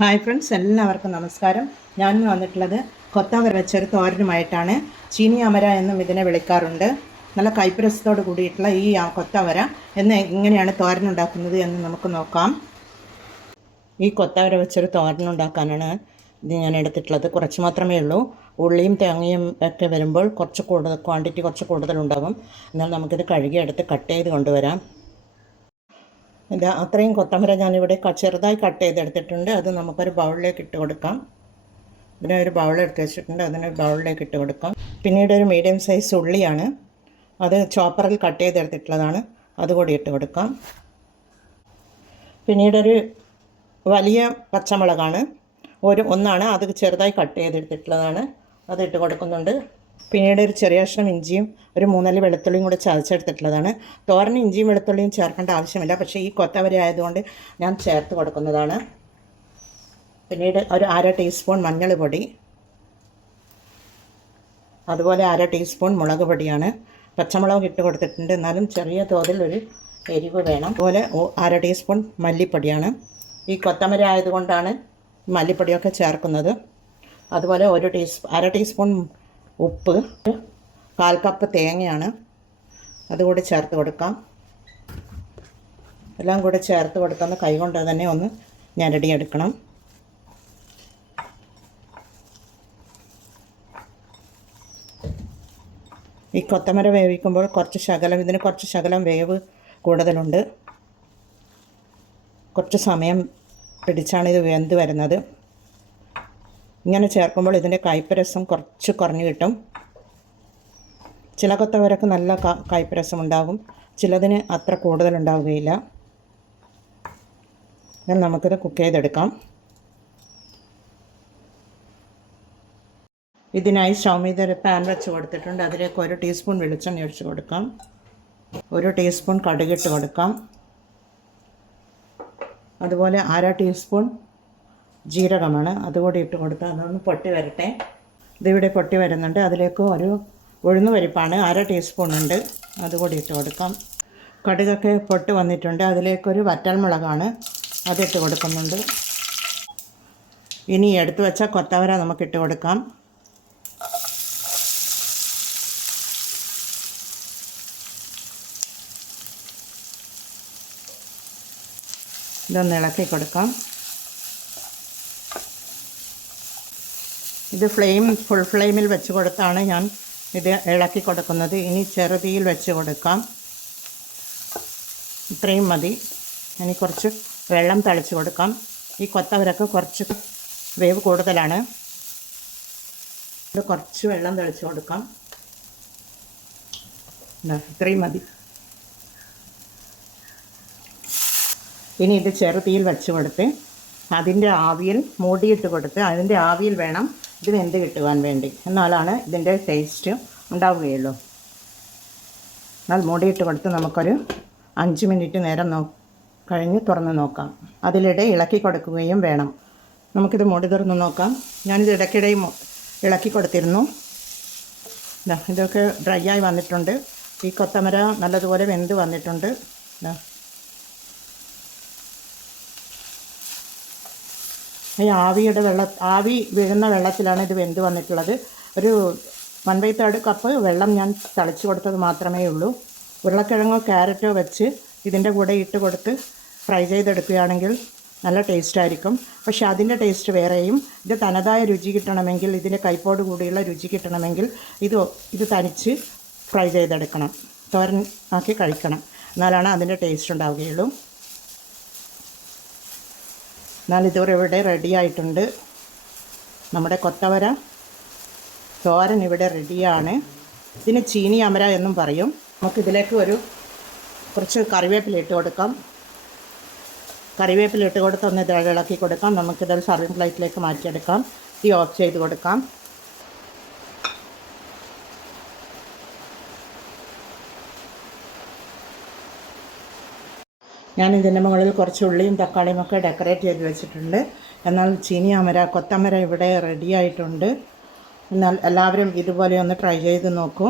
Hi friends, എല്ലാവർക്കും നമസ്കാരം. ഞാൻ വന്നിട്ടുള്ളത് കൊത്തവര വെച്ചൊരു തോരനുമായിട്ടാണ്. ചീനി അമര എന്നും ഇതിനെ വിളിക്കാറുണ്ട്. നല്ല കൈപ്പരസത്തോട് കൂടിയിട്ടുള്ള ഈ കൊത്തവര എങ്ങനെയാണ് തോരനുണ്ടാക്കുന്നത് എന്ന് നമുക്ക് നോക്കാം. ഈ കൊത്തവര വെച്ചൊരു തോരനുണ്ടാക്കാനാണ് ഇത് ഞാൻ എടുത്തിട്ടുള്ളത്. കുറച്ച് മാത്രമേ ഉള്ളൂ. ഉള്ളിയും തേങ്ങയും ഒക്കെ വരുമ്പോൾ ക്വാണ്ടിറ്റി കുറച്ച് കൂടുതലുണ്ടാകും. എന്നാൽ നമുക്കിത് കഴുകിയെടുത്ത് കട്ട് ചെയ്ത് കൊണ്ടുവരാം. അത്രയും കൊത്തമര ഞാനിവിടെ ചെറുതായി കട്ട് ചെയ്തെടുത്തിട്ടുണ്ട്. അത് നമുക്കൊരു ബൗളിലേക്ക് ഇട്ട് കൊടുക്കാം. ഇതിനെ ഒരു ബൗളെടുത്ത് വെച്ചിട്ടുണ്ട്, അതിനൊരു ബൗളിലേക്ക് ഇട്ട് കൊടുക്കാം. പിന്നീട് ഒരു മീഡിയം സൈസ് ഉള്ളിയാണ്, അത് ചോപ്പറിൽ കട്ട് ചെയ്തെടുത്തിട്ടുള്ളതാണ്, അതുകൂടി ഇട്ട് കൊടുക്കാം. പിന്നീടൊരു വലിയ പച്ചമുളകാണ്, ഒന്നാണ്, അത് ചെറുതായി കട്ട് ചെയ്തെടുത്തിട്ടുള്ളതാണ്, അത് ഇട്ട് കൊടുക്കുന്നുണ്ട്. പിന്നീട് ഒരു ചെറിയ കഷ്ണം ഇഞ്ചിയും ഒരു 3 വെളുത്തുള്ളിയും കൂടെ ചതച്ചെടുത്തിട്ടുള്ളതാണ്. തോരന് ഇഞ്ചിയും വെളുത്തുള്ളിയും ചേർക്കേണ്ട ആവശ്യമില്ല, പക്ഷേ ഈ കൊത്തവര ആയതുകൊണ്ട് ഞാൻ ചേർത്ത് കൊടുക്കുന്നതാണ്. പിന്നീട് ഒരു 1/2 ടീസ്പൂൺ മഞ്ഞൾ പൊടി, അതുപോലെ 1/2 ടീസ്പൂൺ മുളക് പൊടിയാണ്. പച്ചമുളക് ഇട്ട് കൊടുത്തിട്ടുണ്ട്, എന്നാലും ചെറിയ തോതിൽ ഒരു എരിവ് വേണം. അതുപോലെ 1/2 ടീസ്പൂൺ മല്ലിപ്പൊടിയാണ്. ഈ കൊത്തമര ആയതുകൊണ്ടാണ് മല്ലിപ്പൊടിയൊക്കെ ചേർക്കുന്നത്. അതുപോലെ 1/2 ടീസ്പൂൺ ഉപ്പ്, 1/4 കപ്പ് തേങ്ങയാണ്, അതുകൂടി ചേർത്ത് കൊടുക്കാം. എല്ലാം കൂടി ചേർത്ത് കൊടുക്കുന്ന കൈകൊണ്ട് തന്നെ ഒന്ന് ഞെരടിയെടുക്കണം. ഈ കൊത്തമര വേവിക്കുമ്പോൾ ഇതിന് കുറച്ച് ശകലം വേവ് കൂടുതലുണ്ട്. കുറച്ച് സമയം പിടിച്ചാണ് ഇത് വെന്ത് വരുന്നത്. ഇങ്ങനെ ചേർക്കുമ്പോൾ ഇതിൻ്റെ കയ്പ്പരസം കുറച്ച് കുറഞ്ഞു കിട്ടും. ചില കൊത്തവരക്ക് നല്ല കയ്പ്പരസം ഉണ്ടാകും, ചിലതിന് അത്ര കൂടുതലുണ്ടാവുകയില്ല. എന്നാൽ നമുക്കിത് കുക്ക് ചെയ്തെടുക്കാം. ഇതിനായി സ്റ്റൗ മീതെ ഒരു പാൻ വെച്ച് കൊടുത്തിട്ടുണ്ട്. അതിലേക്ക് 1 ടീസ്പൂൺ വെളിച്ചെണ്ണ ഒഴിച്ച് കൊടുക്കാം. 1 ടീസ്പൂൺ കടുകിട്ട് കൊടുക്കാം. അതുപോലെ 1/2 ടീസ്പൂൺ ജീരകമാണ്, അതുകൂടി ഇട്ട് കൊടുത്താൽ അതൊന്ന് പൊട്ടി വരട്ടെ. ഇതിവിടെ പൊട്ടി വരുന്നുണ്ട്. അതിലേക്ക് ഒരു ഉഴുന്ന് പരിപ്പാണ്, 1/2 ടീസ്പൂൺ ഉണ്ട്, അതുകൂടി ഇട്ട് കൊടുക്കാം. കടുകൊക്കെ പൊട്ടി വന്നിട്ടുണ്ട്. അതിലേക്കൊരു വറ്റൽമുളകാണ്, അതിട്ട് കൊടുക്കുന്നുണ്ട്. ഇനി എടുത്തു വെച്ച കൊത്തവര നമുക്കിട്ട് കൊടുക്കാം. ഇതൊന്ന് ഇളക്കി കൊടുക്കാം. ഇത് ഫുൾ ഫ്ലെയിമിൽ വെച്ച് കൊടുത്താണ് ഞാൻ ഇത് ഇളക്കി കൊടുക്കുന്നത്. ഇനി ചെറുതീയിൽ വെച്ച് കൊടുക്കാം. ഇത്രയും മതി. ഇനി കുറച്ച് വെള്ളം തളിച്ച് കൊടുക്കാം. ഈ കൊത്തവരക്ക് കുറച്ച് വേവ് കൂടുതലാണ്, ഇത് കുറച്ച് വെള്ളം തളിച്ച് കൊടുക്കാം. ഇത്രയും മതി. ഇനി ഇത് ചെറുതീയിൽ വെച്ച് കൊടുത്ത് അതിൻ്റെ ആവിയിൽ മൂടിയിട്ട് കൊടുത്ത് അതിൻ്റെ ആവിയിൽ വേണം ഇത് വെന്ത് കിട്ടുവാൻ വേണ്ടി, എന്നാലാണ് ഇതിൻ്റെ ടേസ്റ്റ് ഉണ്ടാവുകയുള്ളൂ. എന്നാൽ മൂടിയിട്ട് കൊടുത്ത് നമുക്കൊരു 5 മിനിറ്റ് നേരം കഴിഞ്ഞ് തുറന്ന് നോക്കാം. അതിലിടെ ഇളക്കി കൊടുക്കുകയും വേണം. നമുക്കിത് മൂടി തുറന്ന് നോക്കാം. ഞാനിത് ഇടയ്ക്കിടെ ഇളക്കി കൊടുത്തിരുന്നു. ഇതൊക്കെ ഡ്രൈ ആയി വന്നിട്ടുണ്ട്. ഈ കൊത്തമര നല്ലതുപോലെ വെന്ത് വന്നിട്ടുണ്ട്. ഈ ആവി വീഴുന്ന വെള്ളത്തിലാണ് ഇത് വെന്ത് വന്നിട്ടുള്ളത്. ഒരു 1/3 കപ്പ് വെള്ളം ഞാൻ തളിച്ച് കൊടുത്തത് മാത്രമേ ഉള്ളൂ. ഉരുളക്കിഴങ്ങോ ക്യാരറ്റോ വെച്ച് ഇതിൻ്റെ കൂടെ ഇട്ട് കൊടുത്ത് ഫ്രൈ ചെയ്തെടുക്കുകയാണെങ്കിൽ നല്ല ടേസ്റ്റായിരിക്കും. പക്ഷേ അതിൻ്റെ ടേസ്റ്റ് വേറെയും. ഇത് തനതായ രുചി കിട്ടണമെങ്കിൽ, ഇതിൻ്റെ കയ്പോട് കൂടിയുള്ള രുചി കിട്ടണമെങ്കിൽ ഇത് തനിച്ച് ഫ്രൈ ചെയ്തെടുക്കണം, തോരൻ ആക്കി കഴിക്കണം, എന്നാലാണ് അതിൻ്റെ ടേസ്റ്റ് ഉണ്ടാവുകയുള്ളൂ. എന്നാൽ ഇവിടെ റെഡി ആയിട്ടുണ്ട്. നമ്മുടെ കൊത്തവര തോരൻ ഇവിടെ റെഡിയാണ്. ഇതിന് ചീനി അമര എന്നും പറയും. നമുക്കിതിലേക്ക് കുറച്ച് കറിവേപ്പില ഇട്ട് കൊടുക്കാം. കറിവേപ്പില ഇട്ട് കൊടുത്ത് ഒന്ന് ഇളക്കി കൊടുക്കാം. നമുക്കിതൊരു സർവിങ് പ്ലേറ്റിലേക്ക് മാറ്റിയെടുക്കാം. തീ ഓഫ് ചെയ്ത് കൊടുക്കാം. ഞാൻ ഇതിൻ്റെ മുകളിൽ കുറച്ച് ഉള്ളിയും തക്കാളിയും ഒക്കെ ഡെക്കറേറ്റ് ചെയ്ത് വെച്ചിട്ടുണ്ട്. എന്നാൽ ചീനി അമര കൊത്തമര ഇവിടെ റെഡി ആയിട്ടുണ്ട്. എന്നാൽ എല്ലാവരും ഇതുപോലെ ഒന്ന് ട്രൈ ചെയ്ത് നോക്കൂ.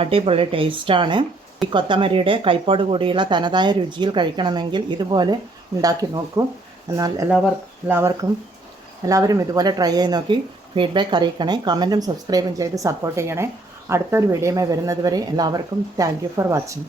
അടിപൊളി ടേസ്റ്റാണ്. ഈ കൊത്തമരയുടെ കയ്പോട് കൂടിയുള്ള തനതായ രുചിയിൽ കഴിക്കണമെങ്കിൽ ഇതുപോലെ ഉണ്ടാക്കി നോക്കൂ. എന്നാൽ എല്ലാവരും ഇതുപോലെ ട്രൈ ചെയ്ത് നോക്കി ഫീഡ്ബാക്ക് അറിയിക്കണേ. കമൻറ്റും സബ്സ്ക്രൈബും ചെയ്ത് സപ്പോർട്ട് ചെയ്യണേ. അടുത്തൊരു വീഡിയോയുമായി വരുന്നത് വരെ എല്ലാവർക്കും താങ്ക് യു ഫോർ വാച്ചിങ്.